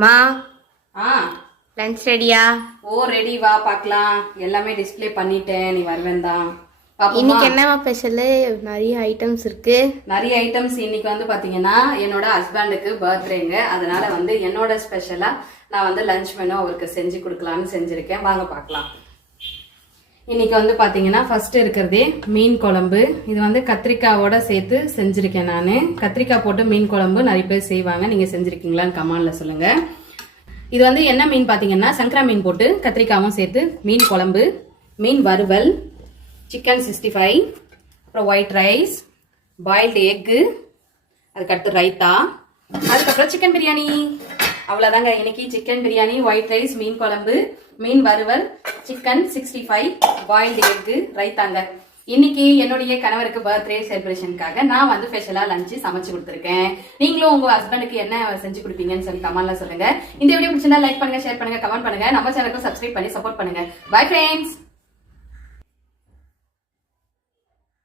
மா ஆ லஞ்ச் ரெடியா? ஓ ரெடி, வா பார்க்கலாம். எல்லாமே டிஸ்ப்ளே பண்ணிட்டேன், நீ வருவேன் தான். இன்னைக்கு என்னமா ஸ்பெஷலு? நிறைய ஐட்டம்ஸ் இருக்கு. நிறைய ஐட்டம்ஸ். இன்னைக்கு வந்து பாத்தீங்கன்னா என்னோட ஹஸ்பண்டுக்கு பர்த்டேங்க. அதனால வந்து என்னோட ஸ்பெஷலா நான் வந்து லஞ்ச் மெனு அவருக்கு செஞ்சு கொடுக்கலான்னு செஞ்சிருக்கேன். வாங்க பார்க்கலாம். இன்னைக்கு வந்து பாத்தீங்கன்னா ஃபர்ஸ்ட் இருக்கிறதே மீன் குழம்பு. இது வந்து கத்திரிக்காவோட சேர்த்து செஞ்சிருக்கேன் நான். கத்திரிக்காய் போட்டு மீன் குழம்பு நிறைய பேர் செய்வாங்க, நீங்க செஞ்சிருக்கீங்களான்னு கமெண்ட்ல சொல்லுங்க. இது வந்து என்ன மீன் பாத்தீங்கன்னா சங்கரா மீன் போட்டு கத்திரிக்காவும் சேர்த்து மீன் குழம்பு, மீன் வறுவல், சிக்கன் 65, அப்புறம் ஒயிட் ரைஸ், பாயில்டு எக்கு, அதுக்கடுத்து ரைத்தா, அதுக்கப்புறம் சிக்கன் பிரியாணி. அவ்வளவுதாங்க. இன்னைக்கு சிக்கன் பிரியாணி, ஒயிட் ரைஸ், மீன் குழம்பு, மீன் வறுவல், சிக்கன் 65, பாயில்டு எக்கு, ரைத்தாங்க. இன்னைக்கு என்னுடைய கணவருக்கு பர்த்டே செலிப்ரேஷனுக்காக நான் வந்து ஸ்பெஷலா லஞ்ச் சமைச்சு கொடுத்துருக்கேன். நீங்களும் உங்க ஹஸ்பண்டுக்கு என்ன செஞ்சு கொடுப்பீங்கன்னு சொல்லி கமெண்ட்ல சொல்லுங்க. இந்த வீடியோ பிடிச்சிருந்தா லைக் பண்ணுங்க, ஷேர் பண்ணுங்க, கமெண்ட் பண்ணுங்க. நம்ம சேனலுக்கு சப்ஸ்கிரைப் பண்ணி சப்போர்ட் பண்ணுங்க. Bye friends.